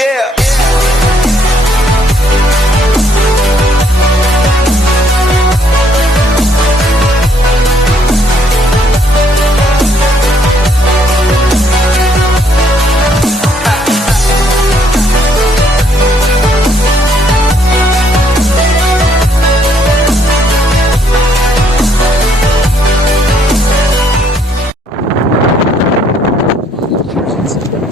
Yeah.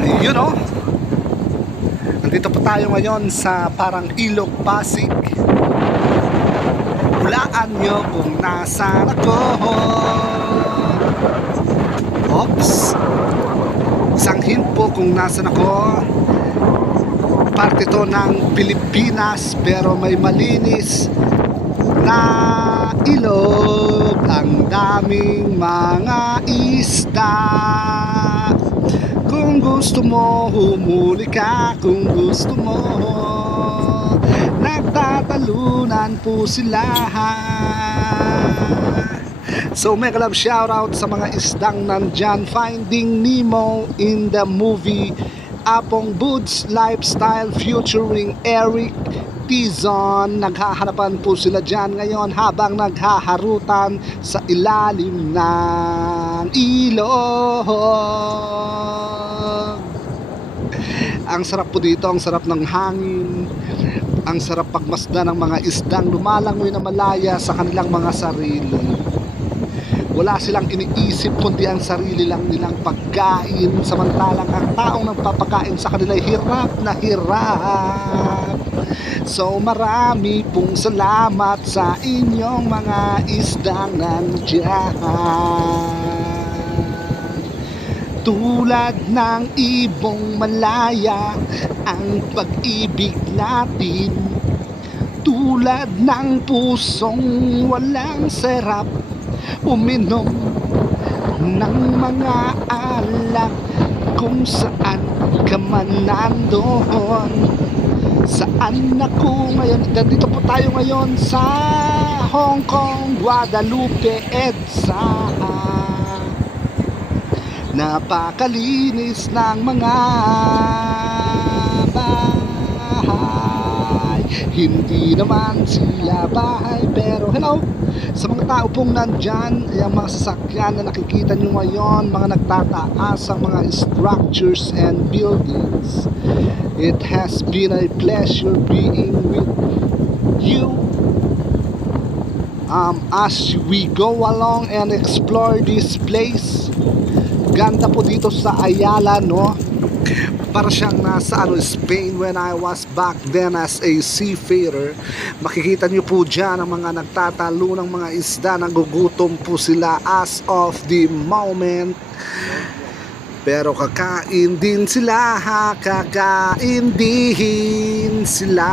Ayun o, nandito po tayo ngayon sa parang Ilog Pasig. Hulaan nyo kung nasaan ako. Oops, isang hint po kung nasaan ako. Parte to ng Pilipinas pero may malinis na ilog. Ang daming mga isda. Kung gusto mo, humuli ka. Kung gusto mo, nagtatalunan po sila. So mega love shoutout sa mga isdang nandyan. Finding Nemo in the movie Apong Boots Lifestyle featuring Eric Tizon. Naghahanapan po sila dyan ngayon habang naghaharutan sa ilalim ng ilog. Ang sarap po dito, ang sarap ng hangin, ang sarap pagmasdan ng mga isdang lumalangoy na malaya sa kanilang mga sarili. Wala silang iniisip kundi ang sarili lang nilang pagkain, samantalang ang taong nagpapakain sa kanila hirap na hirap. So marami pong salamat sa inyong mga isdang nandiyan. Tulad ng ibong malaya ang pag-ibig natin. Tulad ng pusong walang sarap uminom ng mga alak. Kung saan ka man nandoon. Saan ako ngayon? Dito po tayo ngayon sa Hong Kong, Guadalupe, EDSA. Napakalinis ng mga bahay. Hindi naman sila bahay, pero hello sa mga tao pong nandyan. Yung mga sasakyan na nakikita nyo ngayon, mga nagtataas ang mga structures and buildings. It has been a pleasure being with you as we go along and explore this place. Ganda po dito sa Ayala, no? Para siyang nasa Spain when I was back then as a seafarer. Makikita nyo po dyan ang mga nagtatalo ng mga isda. Nagugutom po sila as of the moment. Pero kakain din sila, kakain din sila.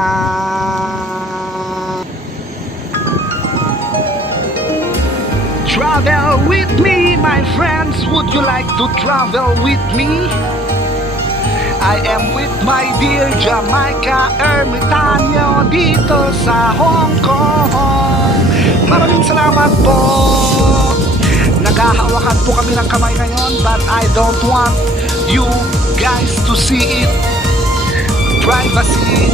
Travel with me, my friends. Would you like to travel with me? I am with my dear Jamaica Ermitanyo dito sa Hong Kong. Maraming salamat po. Naghahawakan po kami ng kamay ngayon, but I don't want you guys to see it. Privacy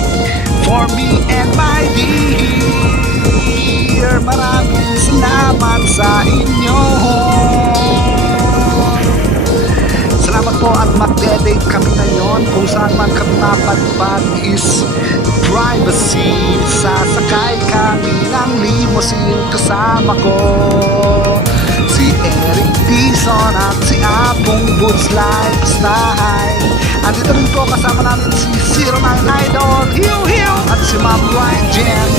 for me and my dear. Maraming salamat sa inyo. Salamat po at magde-date kami ngayon. Kung saan man kami mapadpad is privacy. Sasakay kami ng limousine. Kasama ko si Eric Tizon at si Apong Boots Lifestyle. Andito rin po kasama namin si 09 Idol, Hiu at si Ma'am Ryan Jen.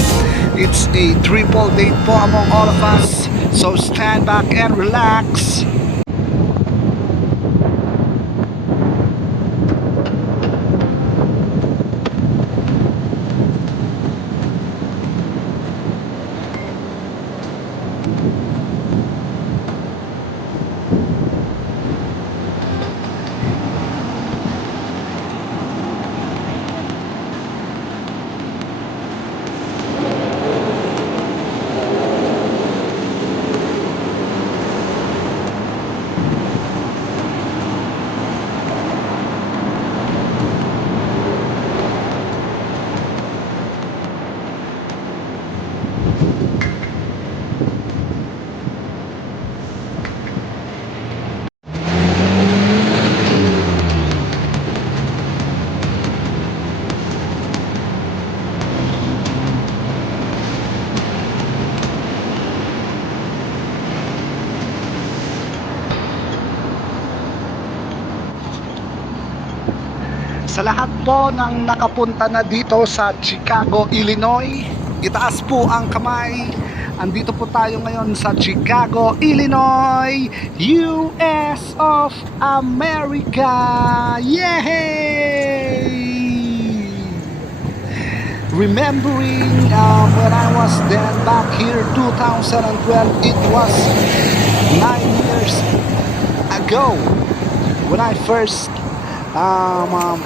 It's a triple date po among all of us. So stand back and relax. Sa lahat po ng nakapunta na dito sa Chicago, Illinois, itaas po ang kamay. Andito po tayo ngayon sa Chicago, Illinois, US of America. Yay! Remembering when I was then back here 2012, it was 9 years ago when I first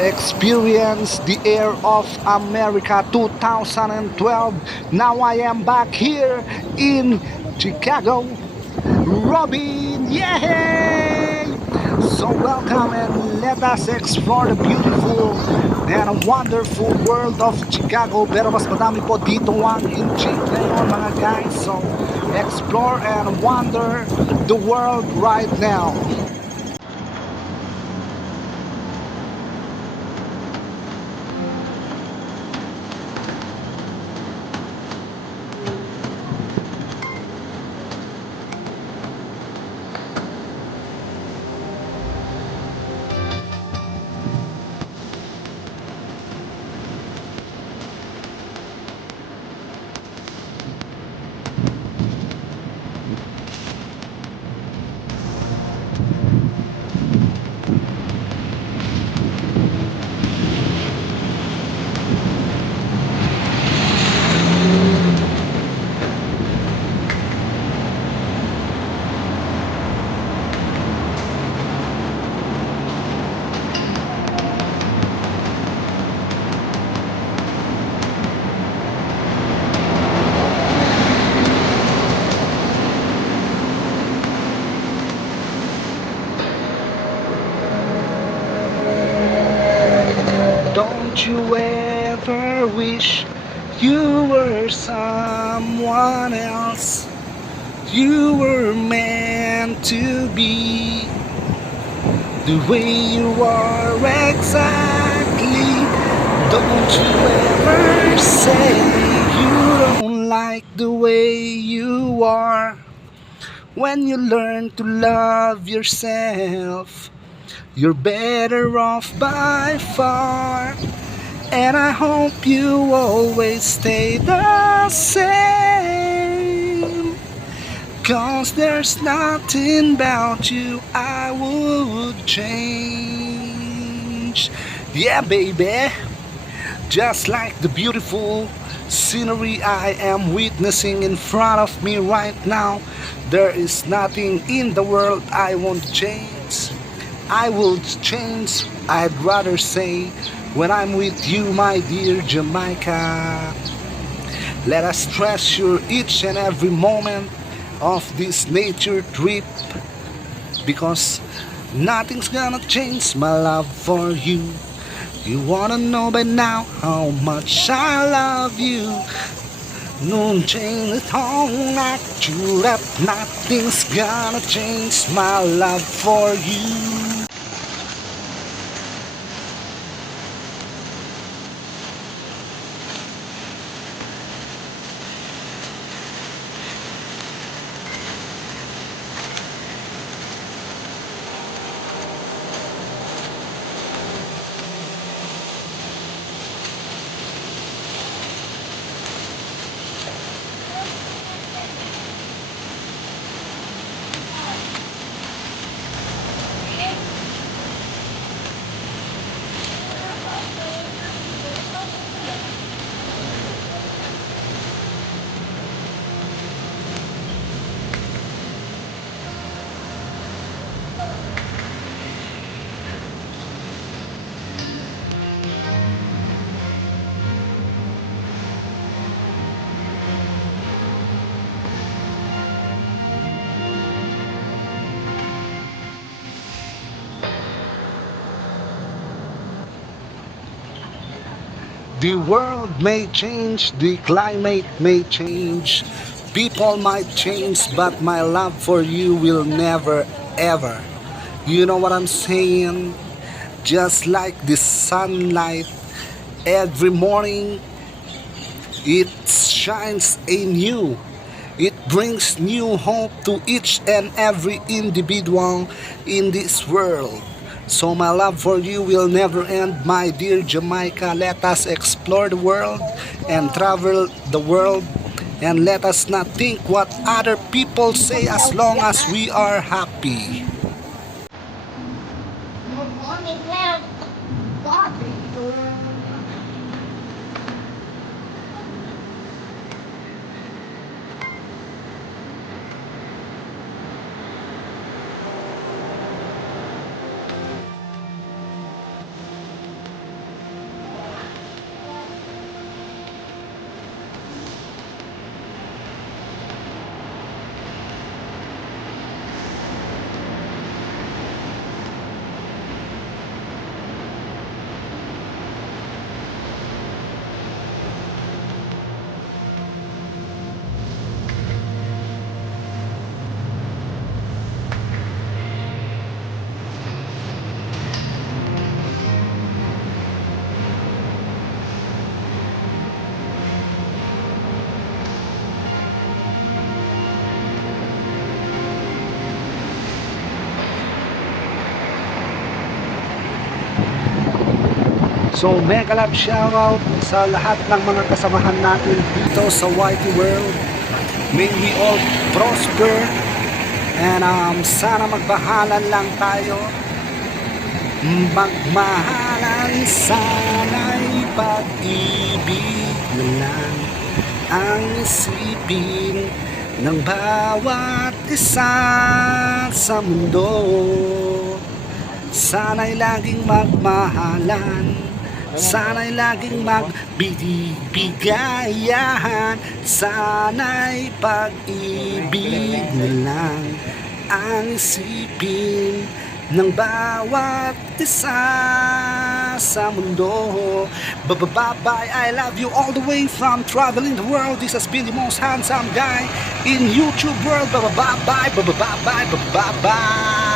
experienced the air of America 2012. Now I am back here in Chicago. Robin, yay! So welcome and let us explore the beautiful and wonderful world of Chicago. Pero mas madami po dito ang inchik ngayon mga guys. So explore and wonder the world right now. Don't you ever wish you were someone else? You were meant to be the way you are exactly. Don't you ever say you don't like the way you are. When you learn to love yourself, you're better off by far. And I hope you always stay the same, 'cause there's nothing about you I would change. Yeah baby, just like the beautiful scenery I am witnessing in front of me right now, there is nothing in the world I won't change. I will change, I'd rather say, when I'm with you, my dear Jamaica. Let us treasure each and every moment of this nature trip, because nothing's gonna change my love for you. You wanna know by now how much I love you. Noon change at home, not you that nothing's gonna change my love for you. The world may change, the climate may change, people might change, but my love for you will never ever. You know what I'm saying? Just like the sunlight, every morning it shines anew. It brings new hope to each and every individual in this world. So my love for you will never end, my dear Jamaica. Let us explore the world and travel the world, and let us not think what other people say as long as we are happy. So mega love shoutout sa lahat ng mga kasamahan natin dito sa YT World. May we all prosper, and sana magbahalan lang tayo. Magmahalan, sana'y pag-ibig na lang ang isipin ng bawat isa sa mundo. Sana'y laging magmahalan, sana'y laging magbibigayan, sana'y pag-ibig na lang ang isipin ng bawat isa sa mundo. Bye-bye, I love you all the way from traveling the world. This has been the most handsome guy in YouTube world. Bye-bye, bye-bye, bye-bye, bye-bye.